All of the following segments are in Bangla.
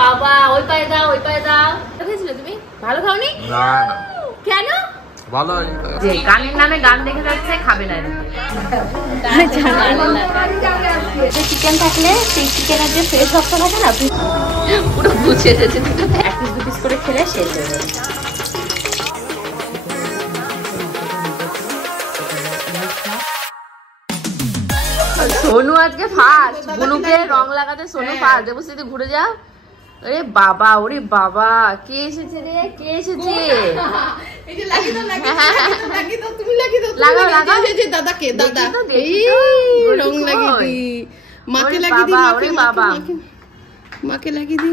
বাবা, ওই পায়ে দাও, ওই পায়ে দাও। খেয়েছিলে তুমি? ভালো খাওনি? না। কেন? ভালো যে গানের নামে গান দেখে যাচ্ছে, খাবে না। চিকেন থাকলে সেই চিকেনের যে ফ্রেশ ভাবটা থাকে না, পুরো গুছিয়ে যাচ্ছে, এক পিস দু পিস করে খেলে শেষ হয়ে যাবে। সোনু আজকে ফার্স্ট, বুনুকে রং লাগাতে সোনু ফার্স্ট। দেবশ্রীতে ঘুরে যাও। আরে বাবা, ওরে বাবা, কে এসেছে রে? কে এসেছে? এই যে লাগি দাও, লাগি দাও, তুমি লাগি দাও, লাগাও লাগাও। এই যে দাদাকে, দাদা এই রং লাগি দি, মাকে লাগি দি, মাকে লাগি দি।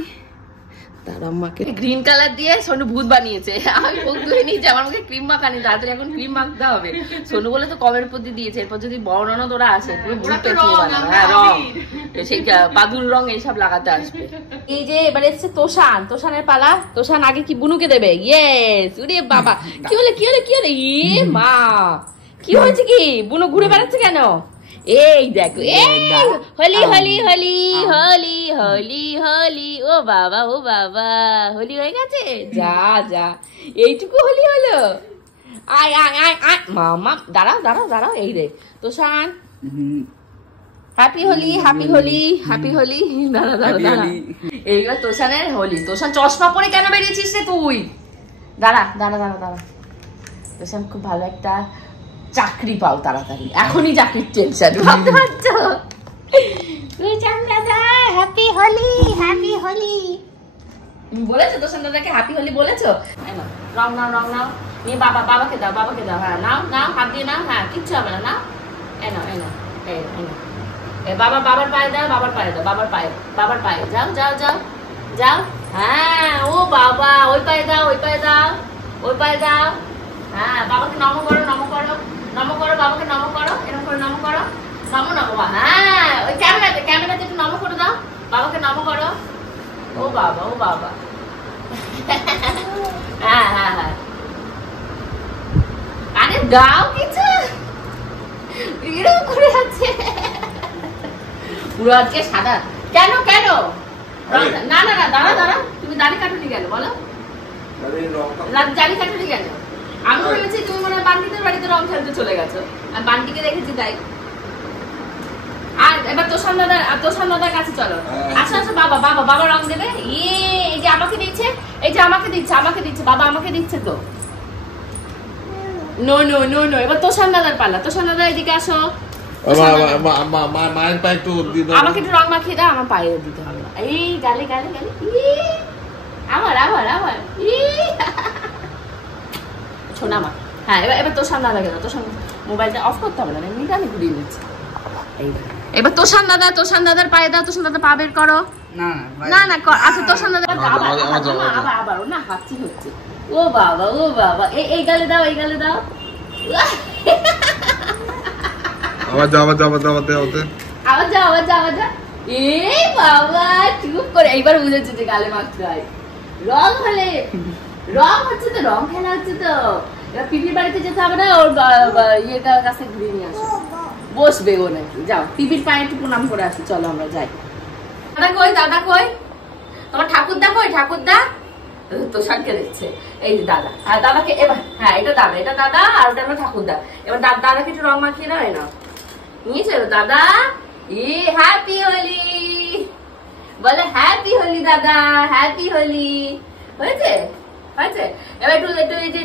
তারা মাকে গ্রিন কালার দিয়ে সোনু ভূত বানিয়েছে। আমি ভূত ধুয়ে নিয়েছি, আমার মুখে ক্রিম মাখানি, তাড়াতাড়ি এখন ক্রিম মাখতে হবে। সোনু বলে তো কমের উপর দিয়ে দিয়েছে, এরপর যদি বড় ননদ ওরা আসে পুরো ভূত পেঁচিয়ে বানাবে। হ্যাঁ, রং সেই বাদুর রং এইসব লাগাতে আসবে। এই যে এবার এসছে তোষান, তোষানের পালা। তোষান আগে কি বুনুকে দেবে? ইয়েস। ওরে বাবা, কি হলে কি হলে কি হলে? ইয়ে মা, কি হয়েছে? কি বুনু ঘুরে বেড়াচ্ছে কেন? এই দেখো, এই হোলি হোলি হোলি হোলি হোলি হোলি। ও বাবা, ও বাবা, হোলি হয়ে গেছে। যা যা, এইটুকু হোলি হলো। আয় আয় আয় আয় মামা, দাঁড়াও দাঁড়াও দাঁড়াও। এই রে Toshan, happy Holi, happy Holi, happy Holi. দাঁড়া দাঁড়া দাঁড়া, এইবার তোষানের হোলি। তোষান চশমা পরে কেন বেরিয়েছিস রে তুই? দাঁড়া দাঁড়া দাঁড়া দাঁড়া। তোষান খুব ভালো একটা চাকরি পাও তাড়াতাড়ি, এখনই চাকরির টেনশন, ভাবতে পারছো? Happy Holi, happy Holi. তুমি বলেছো তোষান দাদাকে হ্যাপি হোলি বলেছো? রং নাও, রং নাও, নিয়ে বাবাকে দাও, বাবাকে দাও। হ্যাঁ নাও নাও, হাত দিয়ে নাও। হ্যাঁ, কিচ্ছু হবে না, নাও। এনো এনো এনো, বাবার পায়ে দাও, বাবার পায়ে দাও, বাবার পায়ে, বাবার পায়ে। যাও যাও যাও যাও। হ্যাঁ, ও বাবা, ওই পায়ে দাও, ওই পায়ে দাও, ওই পায়ে দাও। হ্যাঁ, বাবাকে নম করো, নম করো, নম করো, বাবাকে নম করো, এরকম করে নম করো, নম নম। হ্যাঁ, ওই ক্যামেরাতে, ক্যামেরাতে একটু নম করে দাও, বাবাকে নম করো। ও বাবা, ও বাবা। হ্যাঁ হ্যাঁ হ্যাঁ, আরে গাও কিছু, এরকম করে আছে পুরো আজকে সাদা। কেন কেন? না না না, দাঁড়া দাঁড়া, তুমি দাড়ি কাটুনি কেন বলো? দাড়ি কাটুনি কেন? আমি ভেবেছি তুমি মনে হয় বান্টিদের বাড়িতে রং খেলতে চলে গেছো, আর বান্টিকে দেখেছি তাই। আর এবার তোষান দাদার কাছে চলো। আচ্ছা আচ্ছা, বাবা বাবা বাবা রং দেবে। এই যে আমাকে দিচ্ছে, এই যে আমাকে দিচ্ছে, আমাকে দিচ্ছে, বাবা আমাকে দিচ্ছে তো। নো নো নো নো, এবার তোষান দাদার পালা। তোষান দাদা এদিকে আসো। মায়ের পায়ে একটু আমাকে একটু রং মাখিয়ে দাও, আমার পায়ে দিতে হবে। এই গালে গালে গালে, আবার আবার আবার। শোনা মা। হ্যাঁ, এবার তোষান দাদাকে দাও। তোষান মোবাইলটা অফ করতে হবে না, এমনিটা আমি ঘুরিয়ে নিচ্ছি। এবার তোষান দাদা, তোষান দাদার পায়ে দাও। তোষান দাদা পা বের করো। না না না, আচ্ছা তোষান দাদা আবার আবার, ও না হাঁচি হচ্ছে। ও বাবা, ও বাবা, এই গালে দাও, এই গালে দাও। আবার যাও, আবার যাও, আবার যাও, আবার যাও, আবার যাও, আবার যাও, আবার যাও। এই বাবা, চুপ করে। এইবার বুঝেছে যে গালে মাখতে হয়। রং হলে রং হচ্ছে তো, রং খেলা হচ্ছে তো। এবার পিপির বাড়িতে যেতে হবে না, ওর ইয়ের কাছে ঘুরিয়ে নিয়ে আসো। বসবে ও নাকি, যাও পিপির পায়ে একটু প্রণাম করে আসি। চলো আমরা যাই। দাদা কই, দাদা কই? তোমার ঠাকুরদা কই? ঠাকুরদা তোষানকে দেখছে। এই যে দাদা, আর দাদাকে এবার, হ্যাঁ এটা দাদা, এটা দাদা, আর ওটা হলো ঠাকুরদা। এবার দাদাকে একটু রং মাখিয়ে দাও। না নিয়েছে দাদা। হ্যাপি হোলি বলে, হ্যাপি হোলি দাদা, হ্যাপি হোলি। হয়েছে হয়েছে। এবার একটু একটু এই যে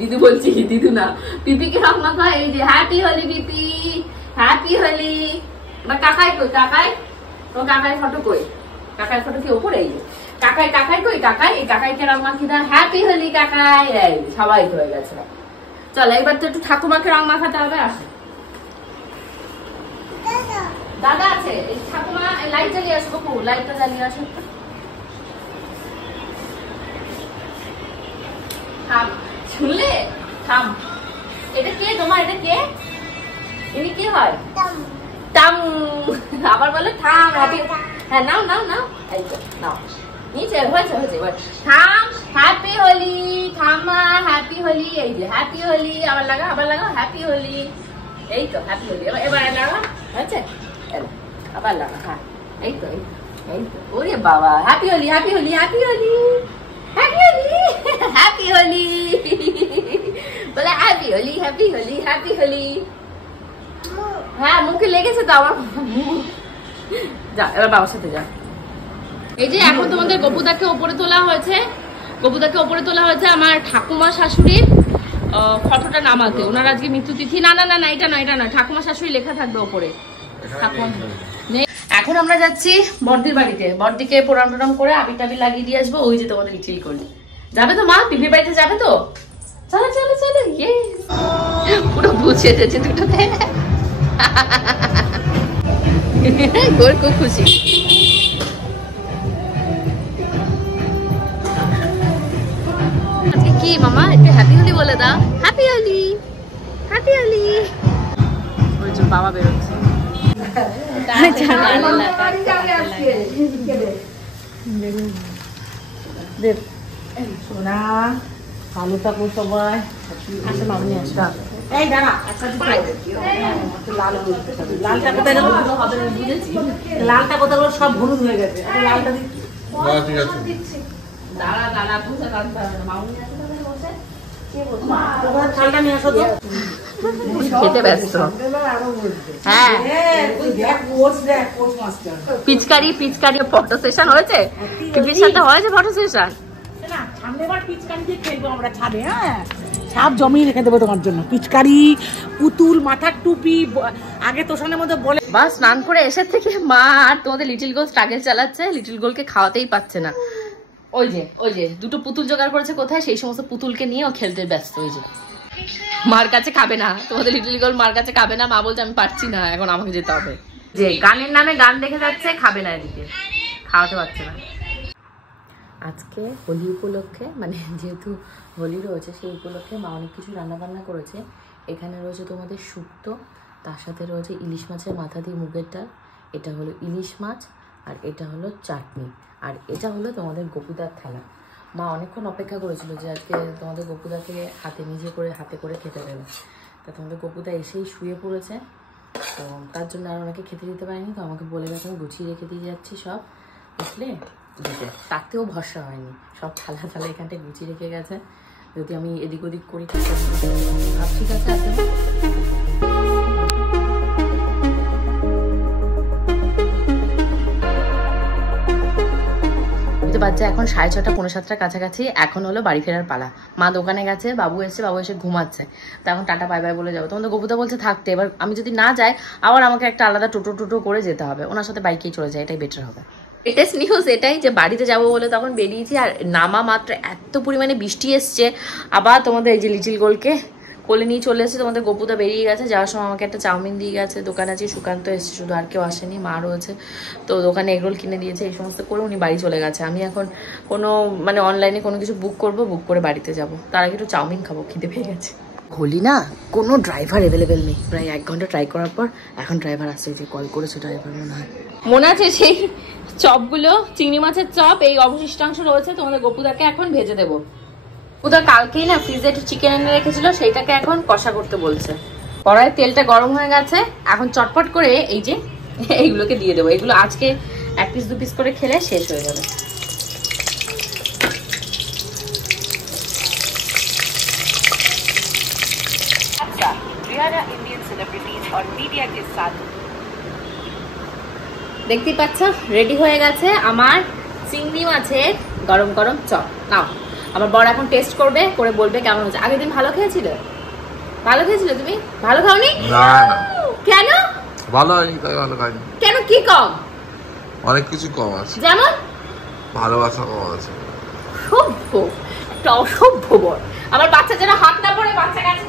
দিদু বলছি, দিদু না, পিপিকে রং মাখা। এই যে হ্যাপি হোলি পিপি, হ্যাপি হোলি। এবার কাকাই কই? কাকাই, তোমার কাকাই ফটো কই? কাকাই ফটো কি ওপরে? এই যে কাকাই, কাকাই কই? কাকাই, এই কাকাইকে রং মাখিয়ে দাও। হ্যাপি হোলি কাকাই। এই সবাই হয়ে গেছে। চলো এবার তো একটু ঠাকুমাকে রং মাখাতে হবে। আসো, দাদা আছে, ঠাকুমা লাইট জ্বালিয়ে আসো। বাবু লাইটটা জ্বালিয়ে আসো। থাম, শুনলে? থাম। এটা কে তোমার? এটা কে? ইনি কি হয়? তাম। আবার বলে থাম। হ্যাঁ নাও নাও নাও, এই তো নাও। নিচে হয়েছে হয়েছে। থাম, হ্যাপি হোলি। থামা, হ্যাপি হোলি। এই যে হ্যাপি হোলি। আবার লাগাও, আবার লাগাও, হ্যাপি হোলি। এই তো হ্যাপি হোলি। এবার লাগা, হয়েছে? আবার লাগা। হ্যাঁ এই তো, এই ওরে বাবা, happy Holi, happy Holi, happy Holi, happy Holi, happy Holi, বলে happy Holi, happy Holi, happy Holi. হ্যাঁ মুখে লেগেছে তো আমার। যা এবার বাবার সাথে যা। এই যে এখন তোমাদের গপুদাকে ওপরে তোলা হয়েছে, গপুদাকে ওপরে তোলা হয়েছে আমার ঠাকুমা শাশুড়ির ফটোটা নামাতে। ওনার আজকে মৃত্যুতিথি। না না না না, এটা নয়, এটা নয়, ঠাকুমা শাশুড়ি লেখা থাকবে ওপরে। এখন আমরা যাচ্ছি বড়দির বাড়িতে, বড়দিকে প্রণাম টনাম করে আবির টাবির লাগিয়ে দিয়ে আসবো। ওই যে তোমাদের লিটিল করলে যাবে তো মা, পিপির বাড়িতে যাবে তো? চলো চলো চলো। ইয়ে পুরো বুঝে যাচ্ছে দুটোতে। গোর খুব খুশি। আজকে কি মামা একটু হ্যাপি হোলি বলে দাও। Happy Holi, happy Holi. ওই যে বাবা বেরোচ্ছে। সোনা ভালো থাকো সবাই। আসে মামনি আসা। এই দাঁড়া, লালটা কোথায় গেল? লালটা কোথায় গেল? সব হলুদ হয়ে গেছে। লালটা দিচ্ছি। ঠিক আছে। দাঁড়া দাঁড়া, বুঝে রাখতে হবে না। মামনি আছে তাহলে বসে। থালটা নিয়ে আসো তো। খেতে ব্যস্ত। হ্যাঁ পিচকারি, পিচকারি ফটো সেশন হয়েছে। পিপির সাথে হয়েছে ফটো সেশন। ছাপ জমিয়ে রেখে দেবো তোমার জন্য। পিচকারি, পুতুল, মাথার টুপি। আগে তোষণের মধ্যে বলে বা স্নান করে এসে থেকে মা আর তোমাদের লিটিল গোল স্ট্রাগল চালাচ্ছে। লিটিল গোলকে খাওয়াতেই পাচ্ছে না। ওই যে দুটো পুতুল জোগাড় করেছে কোথায়, সেই সমস্ত পুতুলকে নিয়ে ও খেলতে ব্যস্ত। ওই যে মার কাছে খাবে না, তোমাদের লিটিল গোল মার কাছে খাবে না। মা বলছে আমি পারছি না, এখন আমাকে যেতে হবে। যে গানের নামে গান দেখে যাচ্ছে, খাবে না, এদিকে খাওয়াতে পারছে না। আজকে হোলি উপলক্ষে, মানে যেহেতু হোলি রয়েছে সেই উপলক্ষে মা অনেক কিছু রান্নাবান্না করেছে। এখানে রয়েছে তোমাদের শুক্তো, তার সাথে রয়েছে ইলিশ মাছের মাথা দিয়ে মুগের ডাল, এটা হলো ইলিশ মাছ, আর এটা হলো চাটনি, আর এটা হলো তোমাদের গপুদার থালা। মা অনেকক্ষণ অপেক্ষা করেছিল যে আজকে তোমাদের গপুদাকে হাতে করে খেতে দেবে। তা তোমাদের গপুদা এসেই শুয়ে পড়েছে, তো তার জন্য আর ওনাকে খেতে দিতে পারিনি। তো আমাকে বলে গেছে আমি গুছিয়ে রেখে দিয়ে যাচ্ছি সব, বুঝলে? তাতেও ভরসা হয়নি, সব থালা থালা এখানটায় গুছিয়ে রেখে গেছে। যদি আমি এদিক ওদিক করি ঠিক আছে। বাচ্চা এখন 6:30 পৌনে 7টার কাছাকাছি। এখন হলো বাড়ি ফেরার পালা। মা দোকানে গেছে, বাবু এসছে, বাবু এসে ঘুমাচ্ছে। তো এখন টাটা বাই বাই বলে যাবো। তোমাদের গপুদা বলছে থাকতে। এবার আমি যদি না যাই আবার আমাকে একটা আলাদা টোটো করে যেতে হবে। ওনার সাথে বাইকেই চলে যায়, এটাই বেটার হবে। লেটেস্ট নিউজ এটাই যে বাড়িতে যাবো বলে তখন বেরিয়েছি, আর নামা মাত্র এত পরিমাণে বৃষ্টি এসছে। আবার তোমাদের এই যে লিটিল গোলকে কোলে নিয়ে চলে এসেছে। তোমাদের গপুদা বেরিয়ে গেছে, যাওয়ার সময় আমাকে একটা চাউমিন দিয়ে গেছে। দোকানে আছে সুকান্ত এসছে, শুধু আর কেউ আসেনি, মা রয়েছে। তো দোকানে এগরোল কিনে দিয়েছে, এই সমস্ত করে উনি বাড়ি চলে গেছে। আমি এখন কোনো মানে অনলাইনে কোনো কিছু বুক করে বাড়িতে যাব। তার আগে একটু চাউমিন খাবো, খিদে পেয়ে গেছে। হোলি না, কোনো ড্রাইভার অ্যাভেলেবেল নেই। প্রায় 1 ঘন্টা ট্রাই করার পর এখন ড্রাইভার আসছে। যে কল করেছে ড্রাইভার মনে আছে সেই চপগুলো, চিংড়ি মাছের চপ, এই অবশিষ্টাংশ রয়েছে। তোমাদের গপুদাকে এখন ভেজে দেবো। গপুদা কালকেই না ফ্রিজে একটু চিকেন এনে রেখেছিল, সেইটাকে এখন কষা করতে বলছে। কড়াইয়ে তেলটা গরম হয়ে গেছে, এখন চটপট করে এই যে এইগুলোকে দিয়ে দেবো। এগুলো আজকে 1 পিস 2 পিস করে খেলে শেষ হয়ে যাবে। দেখতেই পাচ্ছ রেডি হয়ে গেছে আমার চিংড়ি মাছের গরম গরম চপ। নাও আমার বড় এখন টেস্ট করবে, করে বলবে কেমন হচ্ছে। আগের দিন ভালো খেয়েছিলে? তুমি ভালো খাওনি? না না। কেন? ভালো হয়নি, তাই ভালো খাইনি। কেন, কি কম? অনেক কিছু কম আছে। যেমন ভালোবাসা কম আছে। সভ্য, একটা অসভ্য বর। আমার বাচ্চা যেন হাত না পড়ে, বাচ্চা কাছে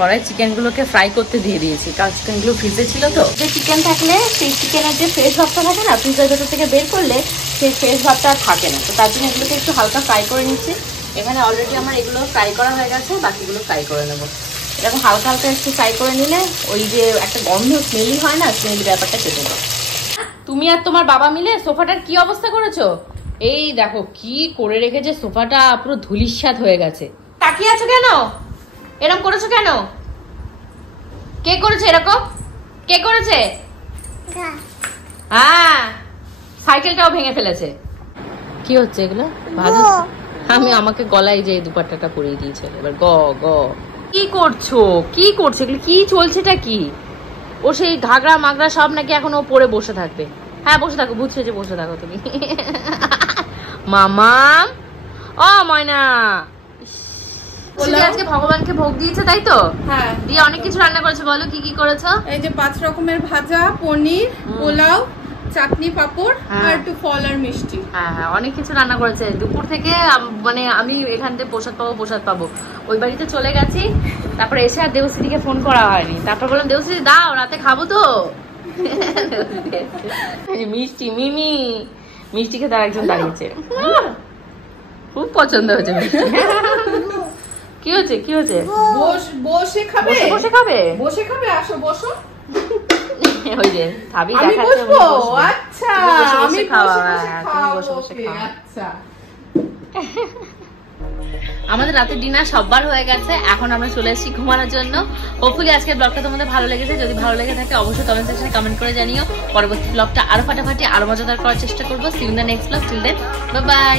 কড়াই চিকেনগুলোকে ফ্রাই করতে দিয়ে দিয়েছি, কারণ চিকেনগুলো ফ্রিজে ছিল। তো যে চিকেন থাকলে সেই চিকেনের যে ফ্রেশ ভাবটা থাকে না, ফ্রিজের ভেতর থেকে বের করলে সেই ফ্রেশ ভাবটা আর থাকে না। তো তার জন্য এগুলোকে একটু হালকা ফ্রাই করে নিচ্ছি। এখানে অলরেডি আমার এগুলো ফ্রাই করা হয়ে গেছে, বাকিগুলো ফ্রাই করে নেবো। এরকম হালকা হালকা একটু ফ্রাই করে নিলে ওই যে একটা গন্ধ স্মেলি হয় না, স্মেলি ব্যাপারটা কেটে যাবে। তুমি আর তোমার বাবা মিলে সোফাটার কি অবস্থা করেছো? এই দেখো কি করে রেখেছে, সোফাটা পুরো ধুলিস্বাদ হয়ে গেছে। তাকিয়ে আছো কেন? এরকম করেছো কেন? কে করেছে এরকম? কে করেছে? হ্যাঁ, সাইকেলটাও ভেঙে ফেলেছে। কি হচ্ছে এগুলো? আমি আমাকে গলায় যে দুপাট্টাটা পরিয়ে দিয়েছে। এবার গ গ কি করছো? কি করছো এগুলো? কি চলছেটা কি? ও সেই ঘাগরা মাগরা সব নাকি এখন ও পরে বসে থাকবে। হ্যাঁ বসে থাকো, বুঝছে যে বসে থাকো তুমি। মামাম, ও ময়না, আজকে ভগবানকে ভোগ দিয়েছে তাই তো? হ্যাঁ, দিয়ে অনেক কিছু রান্না করেছে। বলো কি কি করেছো? এই যে 5 রকমের ভাজা, পনির, পোলাও, চাটনি, পাপড় আর একটু ফল আর মিষ্টি। হ্যাঁ হ্যাঁ, অনেক কিছু রান্না করেছে দুপুর থেকে। মানে আমি এখান থেকে প্রসাদ পাবো ওই বাড়িতে চলে গেছি। তারপরে এসে আর দেবশ্রীকে ফোন করা হয়নি। তারপর বললাম দেবশ্রী দাও, রাতে খাবো তো। মিষ্টি মিমি, মিষ্টিকে তার একজন দাঁড়িয়েছে, খুব পছন্দ হয়েছে মিষ্টি। কি হচ্ছে কি হচ্ছে? বসে খাবে, বসে খাবে, বসে খাবে। আসো বসো। ওই যে ভাবি দেখাচ্ছে। আচ্ছা আমি আচ্ছা। আমাদের রাতের ডিনার সববার হয়ে গেছে। এখন আমরা চলে এসেছি ঘুমানোর জন্য। হোপফুলি আজকের ব্লগটা তোমাদের ভালো লেগেছে। যদি ভালো লেগে থাকে অবশ্যই কমেন্ট সেকশনে কমেন্ট করে জানিও। পরবর্তী ব্লগটা আরো ফাটাফাটি আরো মজাদার করার চেষ্টা করবো। See you in the next blog. Till then bye by.